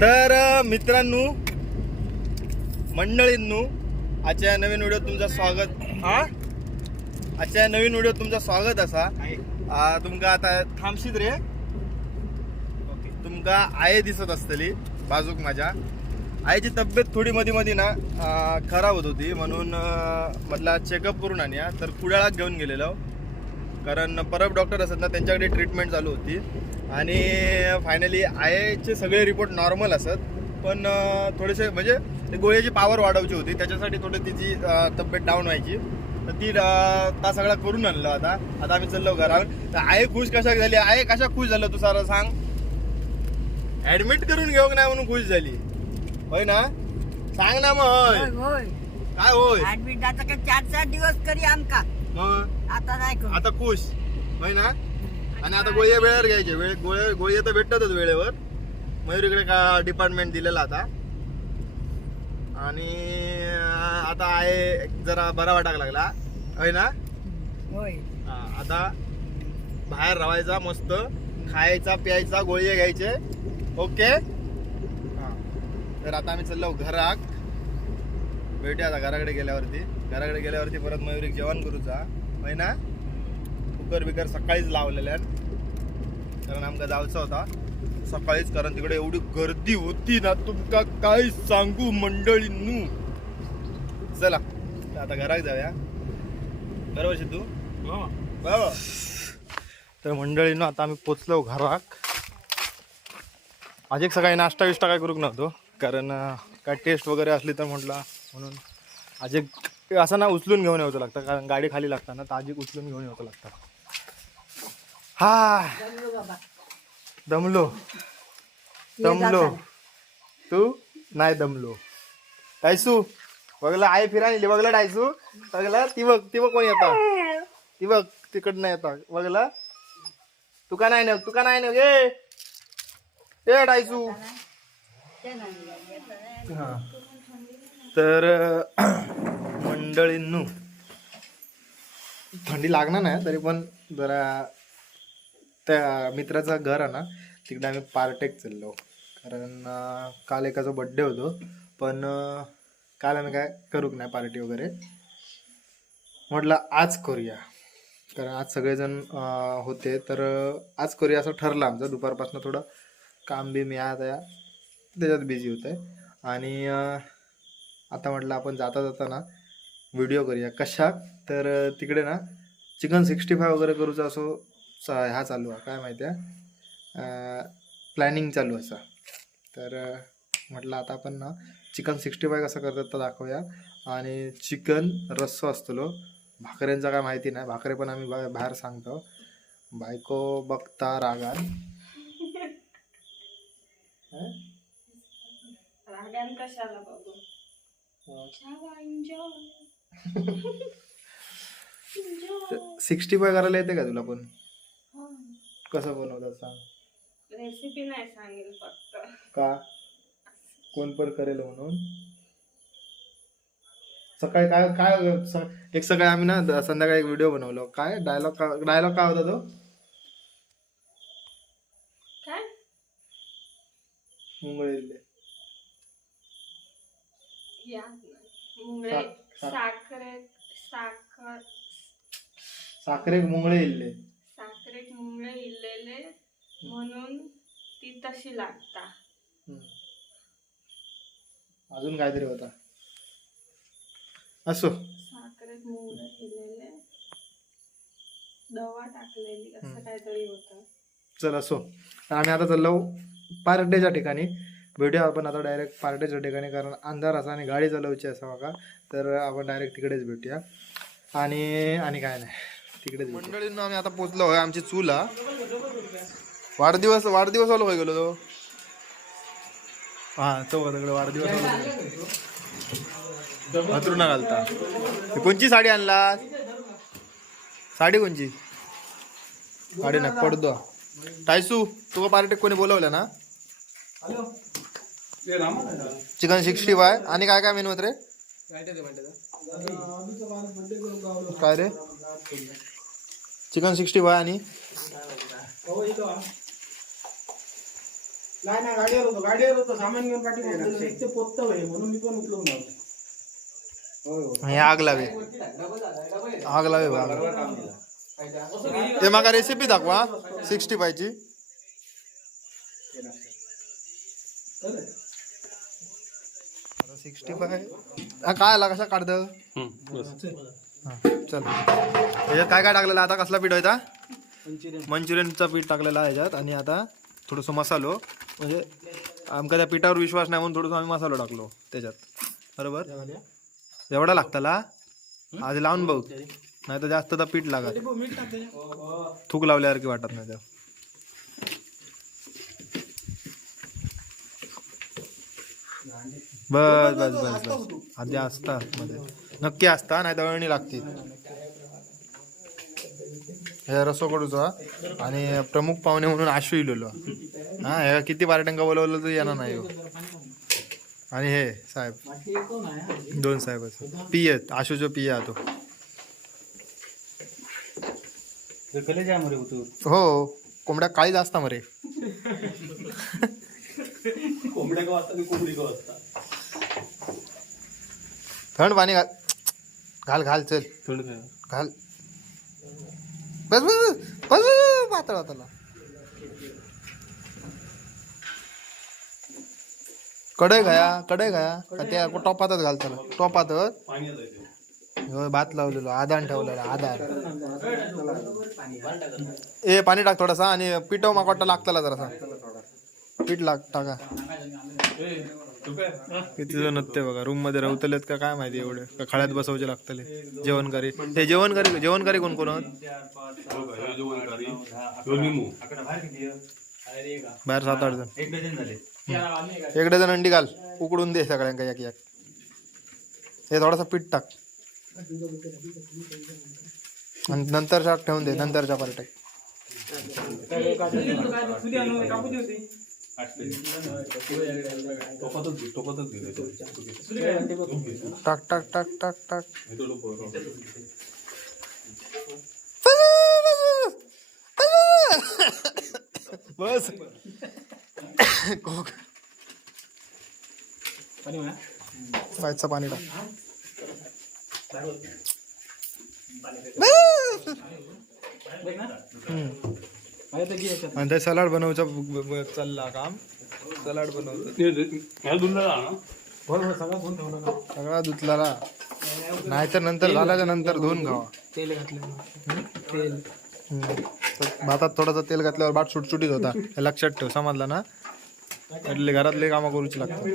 तर मित्रांनो मंडळींनो आजच्या नवीन व्हिडिओ तुमचं स्वागत. हा? आजच्या नवीन व्हिडिओ तुमचं स्वागत असा. तुमका आता थांबशीत रे. तुमका आये दिसत असतली बाजूक माझ्या. आईची तब्येत थोडी मध्ये मध्ये ना खराब होत होती. म्हणून म्हटलं चेकअप करून आणूया. तर कुडाळात घेऊन गेलेलो. कारण परब डॉक्टर असतात ना त्यांच्याकडे ट्रीटमेंट चालू होती. आणि फायनली आयचे सगळे रिपोर्ट नॉर्मल असत. पण थोडेसे म्हणजे ते गोळ्याची पावर वाढवायची होती. त्याच्यासाठी थोडी तिची तब्येत डाऊन व्हायची. तर ती ता सगळा करून आणलं आता. आता आम्ही चाललो घरावर. तर आय खुश कशा झाली? आय कशा खुश झालं तू सारा सांग? ऍडमिट करून घेऊ नाही म्हणून खुश झाली? होय ना? सांग ना मग होय. काय होय? ऍडमिट आता चार चार दिवस करी आमका. आता नाही आता खुश. होय ना? आणि आता गोळी वेळेवर घ्यायचे. वेळ गोळ्या गोळी तर भेटतातच वेळेवर. मयूरीकडे का डिपार्टमेंट दिलेला आता. आणि आता आहे जरा बरा वाटायला लागला. होय ना? होय. हा, आता बाहेर राहायचा मस्त. खायचा प्यायचा गोळी घ्यायचे. ओके? हा. तर आता आम्ही चाललो घराक भेटूया आता घराकडे गेल्यावरती. घराकडे गेल्यावरती परत मयुरी जेवण करूचा. होय ना? कुकर बिकर सकाळीच लावलेल्या कारण आमका जायचा होता. सकाळीच कारण तिकडे एवढी गर्दी होती ना तुमका काय सांगू मंडळींनू? चला आता घराक जाऊया. बरोबर सिद्धू बरोबर. तर मंडळीनं आता आम्ही पोचलो घराक आज एक सकाळी नाश्ता विष्टा काय करूक नव्हतो? कारण काय टेस्ट वगैरे असली तर म्हटलं म्हणून आज एक असं ना उचलून घेऊन यावं लागतं. कारण गाडी खाली लागतात ना तर आज एक उचलून घेऊन यावं लागतं. हा दमलो. दमलो. तू? नाही दमलो. टायसू बघला आई फिरायली बघला टायसू बघला ती बघ ती बघ कोण येता. ती बघ तिकडनं येता. बघला. तुका नाही नेव तुका नाही नेव गे ए टायसू हा. तर मंडळींनू थंडी लागणार नाही तरी पण जरा त्या मित्राचं घर आहे ना तिकडे आम्ही पार्टेक चाललो. कारण काल एकाचा बड्डे होतो. पण काल आम्ही काय करूक नाही पार्टी वगैरे. म्हटलं आज करूया. कारण आज सगळेजण होते. तर आज करूया असं ठरलं आमचं. दुपारपासून थोडं काम बी मी आता त्याच्यात बिझी होत आहे आणि आता म्हटलं आपण जाता जाता ना व्हिडिओ करूया. कशा? तर तिकडे ना चिकन सिक्स्टी फाय वगैरे करूचा असो ह्या चालू आहे. काय माहिती आहे? प्लॅनिंग चालू असा तर म्हटलं आता आपण ना चिकन सिक्स्टी फाय कसं करतात तर दाखवूया. आणि चिकन रस्सो असतलो. भाकऱ्यांचा काय माहिती नाही. भाकरे पण आम्ही बा- बाहेर सांगतो. बायको बघता रागान हं? कशाला सिक्स्टी फाय करायला येते का तुला पण? कसं बनवतात सांग. रेसिपी नाही सांगेल फक्त. का? कोण पण करेल म्हणून. सकाळी काय काय स- एक सकाळी आम्ही ना द- संध्याकाळी एक व्हिडिओ बनवलो. काय? डायलॉग का डायलॉग काय होता तो? काय? मुंबईले या मुंगळे सा- सा- साखरे साखर साखरेक मुंगळे इल्ले मुंगळे इल्लेले म्हणून ती तशी लागता. अजून काहीतरी होता. असो. साखरेत मुंगळे इल्लेले दवा टाकलेली असं. काहीतरी होतं. चल असो. आम्ही आता चाललो पार्टेच्या ठिकाणी. भेटूया आपण आता डायरेक्ट पार्टेच्या ठिकाणी कारण अंधार असा आणि गाडी चालवायची असा बघा तर आपण डायरेक्ट तिकडेच भेटूया. आणि आणि काय नाही. मंडळींना आम्ही आता पोचलो आहे आमची चूल हा. वाढदिवस वाढदिवस आलो काय गेलो तो. हा चौघा तिकडे वाढदिवस आलो हातरुणा घालता. कोणची साडी आणला साडी कोणची? साडी ना पडदो. टायसू तुका पार्टी कोणी बोलवलं ना? Chicken sixty five. आणि काय काय मेनू रे? काय रे? चिकन सिक्स्टी फाय आणि नाही नाही गाडीवर होतो गाडीवर होतो सामान घेऊन पाठी मागे एक ते पोत्त होय म्हणून मी पण उचलून लावतो होय होय. हे आग लावे. आग लावे हे माका रेसिपी दाखवा सिक्स्टी फायची सिक्स्टी फाय. काय आला कसा काढत? चल. याच्यात काय काय टाकलेलं आता कसला पीठ होता मंचुरियन. मंचुरियनचा पीठ टाकलेला आहे याच्यात आणि आता थोडंसं मसालो. म्हणजे आमका त्या पिठावर विश्वास नाही म्हणून थोडंसं आम्ही मसालो टाकलो त्याच्यात. बरोबर? एवढा लागताला? आधी लावून बघ. नाही तर जास्त तर पीठ लागत थूक लावल्यासारखी वाटत नाही त्या बस बस बस बस. आधी असता मध्ये. नक्की असता नाही अळणी लागते. हे रसोकडूचा आणि प्रमुख पाहुणे म्हणून आशू इलेलो. हा हे किती पार्ट्यांका बोलवलं तर येणार नाही ह्यो. आणि हे साहेब. दोन साहेब पिय आशूचो पिय तो. हो कोंबड्या काळीच असता मरे. कोंबड्या थंड पाणी घाल घाल घाल चल. घाल. बस बस बस, पातळ हाताला कढई खाया कढई खाया का त्या टोपातच घाल टोपातच होय, भात लावलेलो. आदान ठेवलेला आदान. ए पाणी टाक थोडासा आणि पिठव माकोटा लागताला जरासा. पीठ लाग टाका. किती जण ते बघा? रूममध्ये रवतलेत का काय माहिती एवढे? का खळ्यात बसवायचे लागतले? जेवणकारी. ते जेवणकारी जेवणकारी कोण कोण आहेत? बाहेर सात आठ जण. एक डझन अंडी घाल. उकडून दे सगळ्यांका एक एक. हे थोडासा पीठ टाक. आणि नंतर शाक ठेवून दे. नंतरच्या पार्ट्या. टाक टाक टाक टाक टाक. बस. पायचं पाणी टाक. हम्म. आणि ते सलाड बनवचा चालला काम. सलाड बनवतो. सगळा धुतला नाहीतर नंतर झाल्याच्यानंतर धुवून घावा. तेल घातलं. भातात थोडासा तेल घातल्यावर भात सुटसुटीत होता. हे लक्षात ठेव समजला ना? घरातले घरातले कामं करूची लागतात.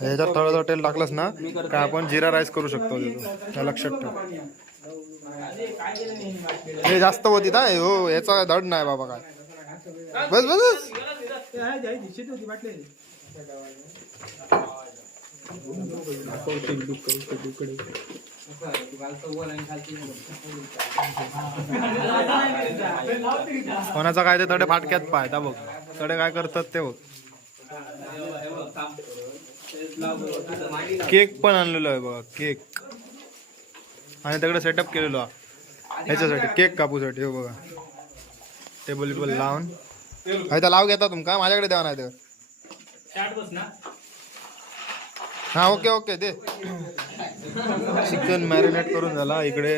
ह्याच्यात थोडं थोडं तेल टाकलंस ना का आपण जिरा राईस करू शकतो हे लक्षात ठेव. हे जास्त होती ना हो याचा धड नाही बाबा काय. बस बस बस. कोणाचा काय ते तडे फाटक्यात पाहता बघ. तडे काय करतात ते बघ. केक पण आणलेलो आहे बघा केक. आणि तिकडे सेटअप केलेलो ह्याच्यासाठी केक कापूसाठी हो बघा. टेबल बिबल लावून. तर लाव घेता तुमका माझ्याकडे द्या नाही तर. हा ओके ओके दे. चिकन मॅरिनेट करून झाला. इकडे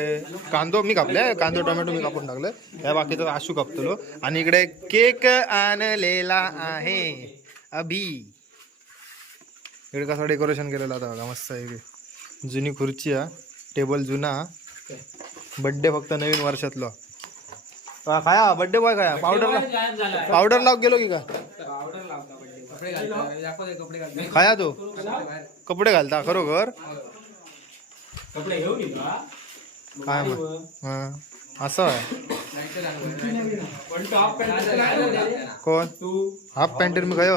कांदो मी कापले कांदो टोमॅटो मी कापून टाकले. या बाकीचं आशू कापतलो. आणि इकडे केक आणलेला आहे अभि. इकडे कसं डेकोरेशन केलेलं होतं बघा मस्त आहे. जुनी खुर्ची आहे. टेबल जुना. बड्डे फक्त नवीन वर्षातलो. हा, खाया बड्डे बॉय खाया. पावडर पावडर लाव. गेलो की का? खाया तो? कपडे घालता खरोखर. काय मग? हा असं आहे. कोण? हाफ पॅन्टर मी काय ठेव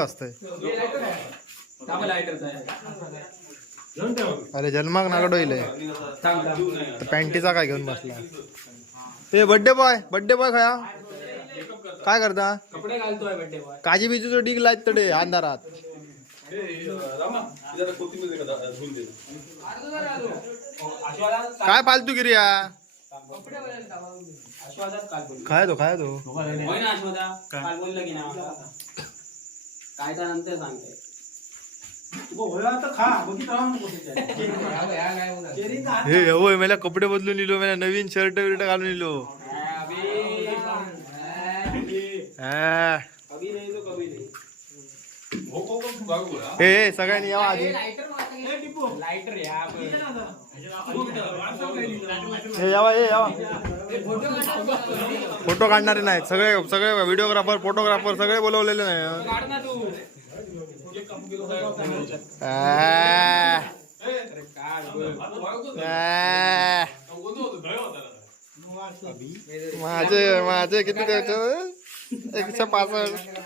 अरे जन्माक नागड होईल थांब थांब. पॅन्टीचा काय घेऊन बसला? ते बड्डे बॉय बड्डे बॉय खाया काय करता? कपडे घालतोय बड्डे बॉय काजी बिजूचं डिग लायत तडे अंधारात. काय फालतू गिरी या आश्वादात काल बोललो. खाया तो खाया तो. होय ना आश्वादा? काल बोललो की ना काय काय नंतर सांगते. हे होय मला कपडे बदलून लिहिलो मला नवीन शर्ट बिर्ट घालून लिहिलो हे. सगळ्यांनी यावा आधी. हे यावा हे यावा. फोटो काढणारे नाहीत. सगळे सगळे व्हिडिओग्राफर फोटोग्राफर सगळे बोलवलेले नाही माझे माझे किती द्यायचे एकशे पासष्ट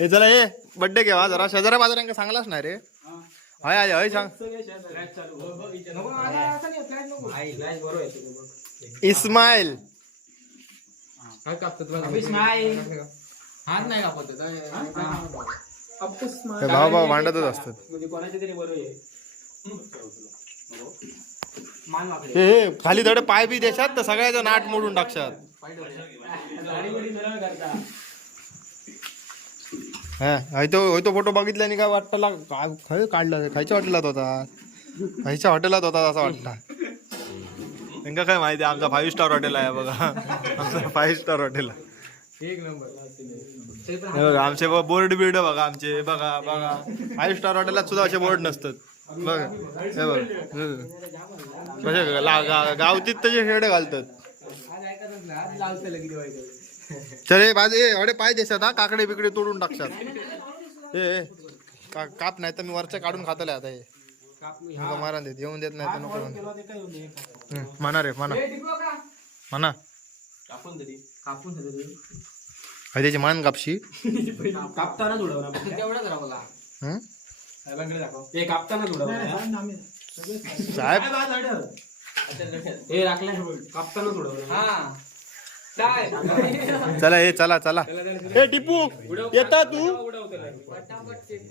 हे चला हे बड्डे जरा शेजारा बाजाऱ्यांना सांगलाच ना रे हय आय हय सांग इस्माईल इस्माईल. हात नाही कापत होता. भाऊ भाऊ भांडतच असतात. म्हणजे कोणाच्या तरी बरोबर आहे. मान वाकडे. हे हे खाली थोडे पाय बी देशात तर सगळ्याचं नाट मोडून टाकशात. हा तो हय तो फोटो बघितल्याने काय वाटला काय खय काढला खायच्या हॉटेलात होता. खायच्या हॉटेलात होता असं वाटतं त्यांका काय माहिती आहे, आमचा फाईव्ह स्टार हॉटेल आहे बघा. आमचं फाईव्ह स्टार हॉटेल आहे. एक नंबर. हे बघा आमचे बोर्ड बिर्ड बघा आमचे बघा बघा. फाईव्ह स्टार हॉटेलात सुद्धा असे बोर्ड नसतात. बघा हे बघा. कसे गावतीत तसे शेडे घालतात. चल बाजू अडे पाय देशात हा काकडे बिकडे तोडून टाकशात हे का- काप नाही तर मी वरच्या काढून खातले आता हे. मारा देत येऊन देत नाही तर नको म्हणा रे म्हणा? म्हणा. कापून हय त्याची मान कापशी कापताना उडवला तेवढंच? हे कापताना उडवला साहेब हे कापताना उडवला हा. चला हे चला चला हे टिपू येता तू पटापट check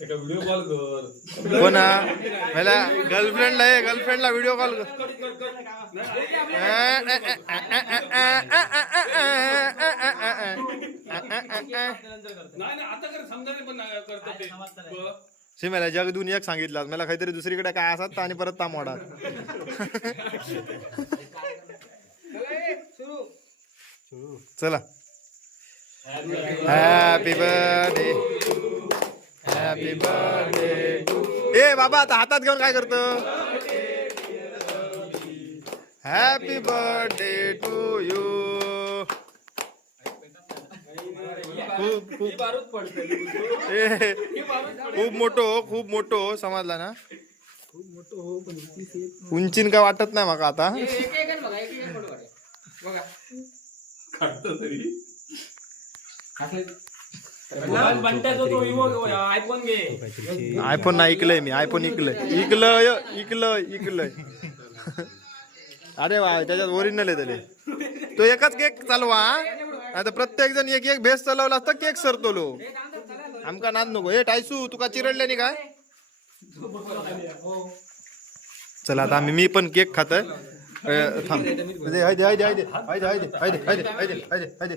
झाले. आधी म्हणा कोणा मला गर्लफ्रेंडला आहे गर्लफ्रेंडला व्हिडिओ कॉल मला जग दुनिया एक सांगितलं मला काहीतरी दुसरीकडे काय असत आणि परत ताम वाढा ए, सुरू. चला. हॅपी बर्थडे ए बाबा आता हातात घेऊन काय करतो? हॅपी बर्थडे टू यू खूप खूप. ए, खूप मोठो हो, खूप मोठो हो, समजला ना? उंचीन काय वाटत नाही माका आता? ए, एक एक बघा आयफोन घे. आयफोन नाही ऐकलंय मी आयफोन इकलंय इकलंय इकलंय इकलंय अरे वा त्याच्यात ओरिजिनल आहे त्याले. तो एकच केक चालवा आता प्रत्येक जण एक एक भेस चालवला असता केक सरतो लो आमका नाद नको. हे टायसू तुका चिरडले नाही काय? चला आता आम्ही मी पण केक खातोय. अ, थांब. दे, हाय दे हाय दे हाय दे दे हाय दे दे हाय दे.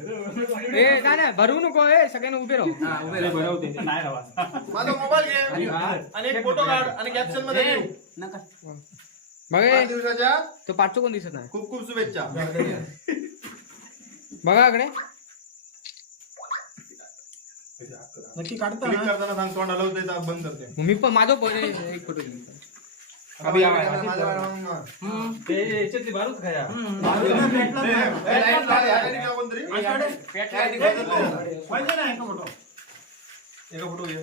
ए काय नाही भरू नको ए सगळ्यांना उभे राहू. उभे भरवते माझा मोबाईल घे. आणि एक फोटो काढ आणि कॅप्शनमध्ये लिह. बघा ए, वाढदिवसाच्या तो पाचशे कोण दिसत नाही. खूप खूप शुभेच्छा. बघा इकडे. नक्की काढता क्लिक करताना सांग तोंड हलवते तर बंद करते. मी पण माझं पण एक फोटो घेऊन अभी आ याच्यातली बारूद खाया। एका फ़ोटो घे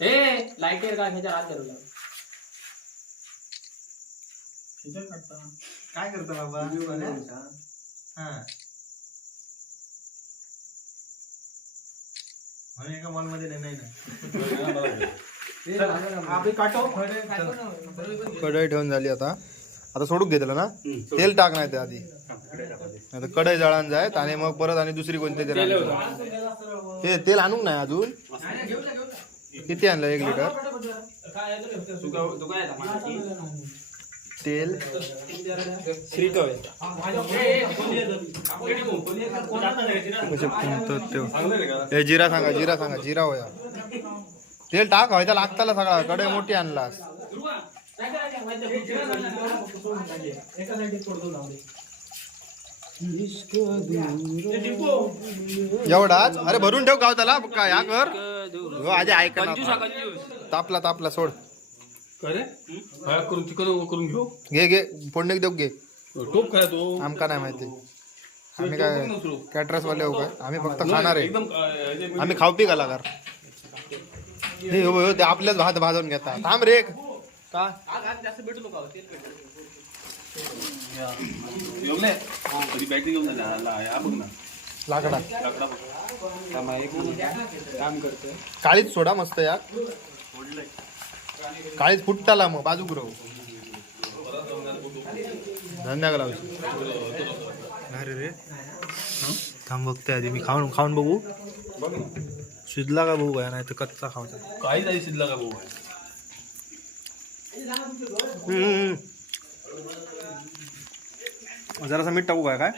ए लाईट आहे का ह्याच्या हात धरून काय करता बाबा? हा म्हणून एका मॉलमध्ये नाही ना। कढई ठेवून झाली आता. आता सोडून घेतलं ना. तेल टाक नाही ते आधी. तर कढई जळान जायत आणि मग परत आणि दुसरी कोणती तरी आणायची. हे तेल आणूक नाही अजून. किती आणलं? एक लिटर? तेल. ते. हे जिरा सांगा जिरा सांगा. जिरा होया. तेल टाक व्हायचा लागताला सगळा कढई मोठी आणलास. एवढाच? अरे भरून ठेव गाव त्याला काय या कर हो, आधी ऐक तापला तापला सोड. करून चिकन करून घेऊ? घे घे. फोडणे देऊ घे. टोप काय तो? आमका नाही माहिती. आम्ही काय कॅटरस वाले हो काय आम्ही फक्त खाणार आहे. आम्ही खाऊ पी कलाकार हे हो, हो, ते आपल्याच भात भाजून घेतात. थांब रे. का? बॅटरी घेऊन बघ ना लाकडा. काम काळीच सोडा मस्त या काळीच फुटताला मग बाजूक राहू धंदा करा अरे रे. थांब बघते आधी. मी खाऊन खाऊन बघू. शिजला का बघू काय? नाही तर कच्चा खाऊचा काही जाई शिजला का भाऊ? हम्म, हम्म. जरासा मीठ टाकू काय? काय?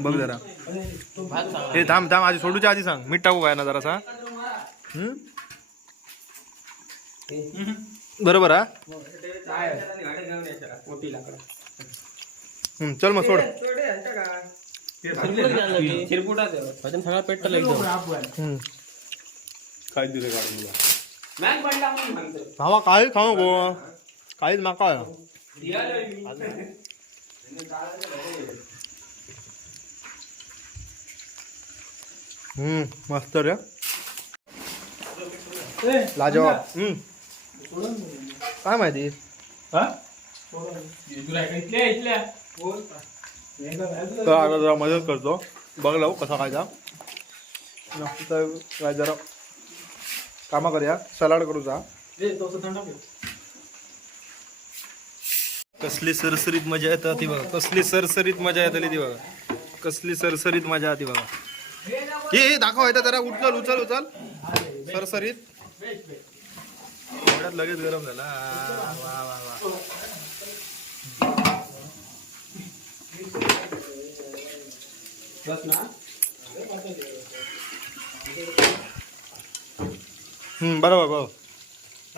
बघ जरा. हे थांब थांब. आधी सोडूच्या आधी सांग. मीठ टाकू काय ना जरासा? हम्म? बरोबर हा? चल मग सोड. सगळा पेटला एकदम हम्म. काय दिलं काढून भावा काही खाऊ गो काहीच माका हम्म मस्त रे। लाजवाब हम्म। काय माहिती? तुला इथल्या इथल्या तर आता जरा मदत करतो. बघ लावू कसा खायचा. नक्की तर काय जरा कामा करूया. सलाड करू जा. कसली सरसरीत मजा येते ती बघा. कसली सरसरीत मजा येतली ती बघा. कसली सरसरीत मजा येते बघा. हे दाखव येतं जरा उचल उचल उचल. सरसरीत. लगेच गरम झाला. वा वा वा. हम्म बरोबर बरोबर